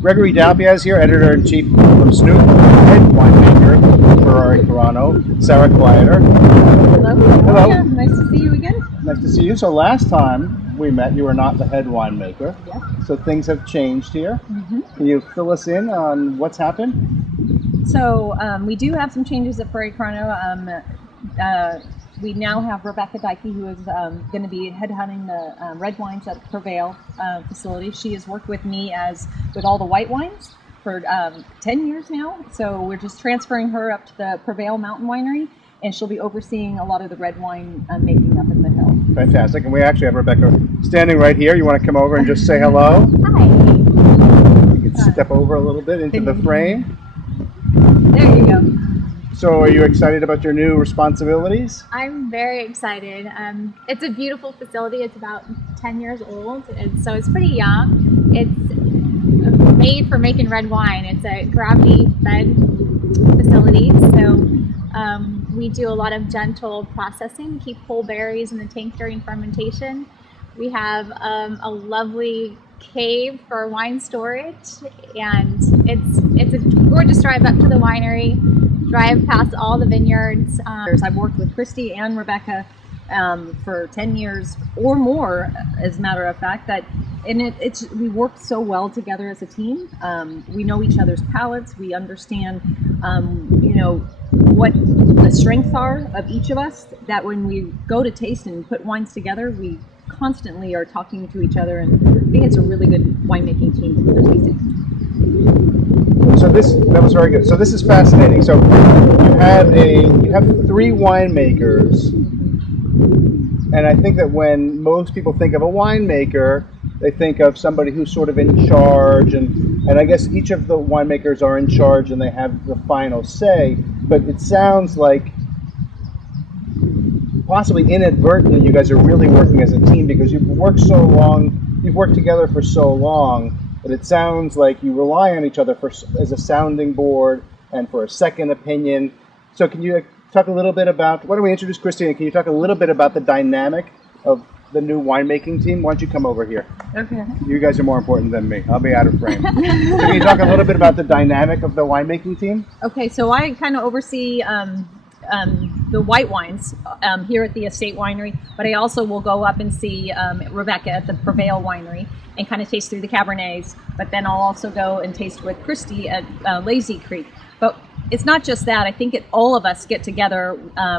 Gregory Dalpiaz is here, editor-in-chief from Snoop, head winemaker, Ferrari-Carano, Sarah Quieter. Hello. Hello. Yeah, nice to see you again. Nice to see you. So last time we met, you were not the head winemaker. Yeah. So things have changed here. Mm-hmm. Can you fill us in on what's happened? So we do have some changes at Ferrari-Carano. We now have Rebecca Dykey, who is going to be headhunting the red wines at the Prevail facility. She has worked with me with all the white wines for 10 years now. So we're just transferring her up to the Prevail Mountain Winery, and she'll be overseeing a lot of the red wine making up in the hill. Fantastic. And we actually have Rebecca standing right here. You want to come over and just say hello? Hi. You can step over a little bit into the frame. There you go. So are you excited about your new responsibilities? I'm very excited. It's a beautiful facility. It's about 10 years old, so it's pretty young. It's made for making red wine. It's a gravity-fed facility, so we do a lot of gentle processing to keep whole berries in the tank during fermentation. We have a lovely cave for wine storage, and it's a gorgeous drive up to the winery. Drive past all the vineyards. I've worked with Christy and Rebecca for 10 years or more, as a matter of fact. We work so well together as a team. We know each other's palates. We understand, what the strengths are of each of us. That when we go to taste and put wines together, we constantly are talking to each other, and I think it's a really good winemaking team for tasting. So that was very good. So this is fascinating. So you have 3 winemakers, and I think that when most people think of a winemaker, they think of somebody who's sort of in charge, and I guess each of the winemakers are in charge and they have the final say. But it sounds like possibly inadvertently you guys are really working as a team because you've worked together for so long. But it sounds like you rely on each other as a sounding board and for a second opinion. So can you talk a little bit about, why don't we introduce Christina, can you talk a little bit about the dynamic of the new winemaking team? Why don't you come over here? Okay. You guys are more important than me. I'll be out of frame. So can you talk a little bit about the dynamic of the winemaking team? Okay, so I kind of oversee the white wines here at the Estate Winery, but I also will go up and see Rebecca at the Prevail Winery and kind of taste through the Cabernets, but then I'll also go and taste with Christy at Lazy Creek. But it's not just that. I think all of us get together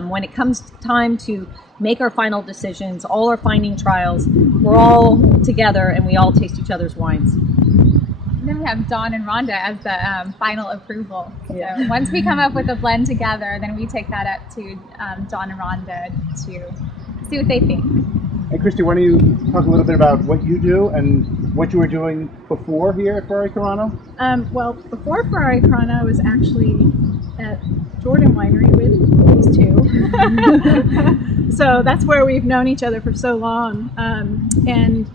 when it comes time to make our final decisions, all our finding trials. We're all together and we all taste each other's wines. And then we have Dawn and Rhonda as the final approval. Yeah. So once we come up with a blend together, then we take that up to Dawn and Rhonda to see what they think. And Christy, why don't you talk a little bit about what you do and what you were doing before here at Ferrari-Carano? Well, before Ferrari-Carano, I was actually at Jordan Winery with these two. So that's where we've known each other for so long. And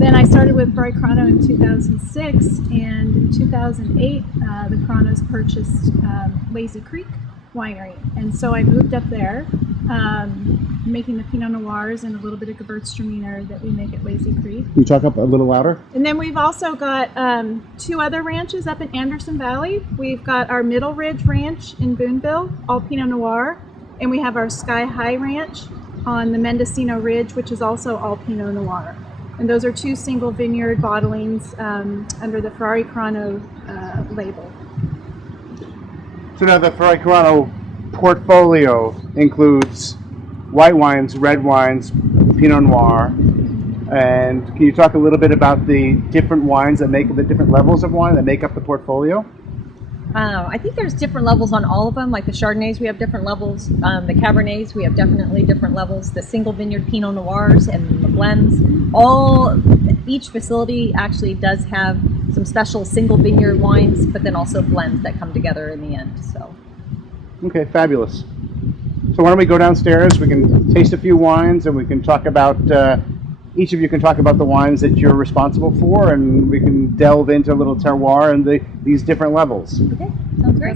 then I started with Ferrari-Carano in 2006, and in 2008, the Caranos purchased Lazy Creek Winery. And so I moved up there, making the Pinot Noirs and a little bit of Gewürztraminer that we make at Lazy Creek. Can you talk up a little louder? And then we've also got 2 other ranches up in Anderson Valley. We've got our Middle Ridge Ranch in Boonville, all Pinot Noir, and we have our Sky High Ranch on the Mendocino Ridge, which is also all Pinot Noir. And those are 2 single vineyard bottlings under the Ferrari-Carano label. So now the Ferrari-Carano portfolio includes white wines, red wines, Pinot Noir, and can you talk a little bit about the different wines that make the different levels of wine that make up the portfolio? I think there's different levels on all of them. Like the Chardonnays, we have different levels. The Cabernets, we have definitely different levels. The single vineyard Pinot Noirs and the blends. Each facility actually does have some special single vineyard wines, but then also blends that come together in the end. So. Okay, fabulous. So why don't we go downstairs? We can taste a few wines, and we can talk about. Each of you can talk about the wines that you're responsible for, and we can delve into a little terroir and these different levels. Okay, sounds great.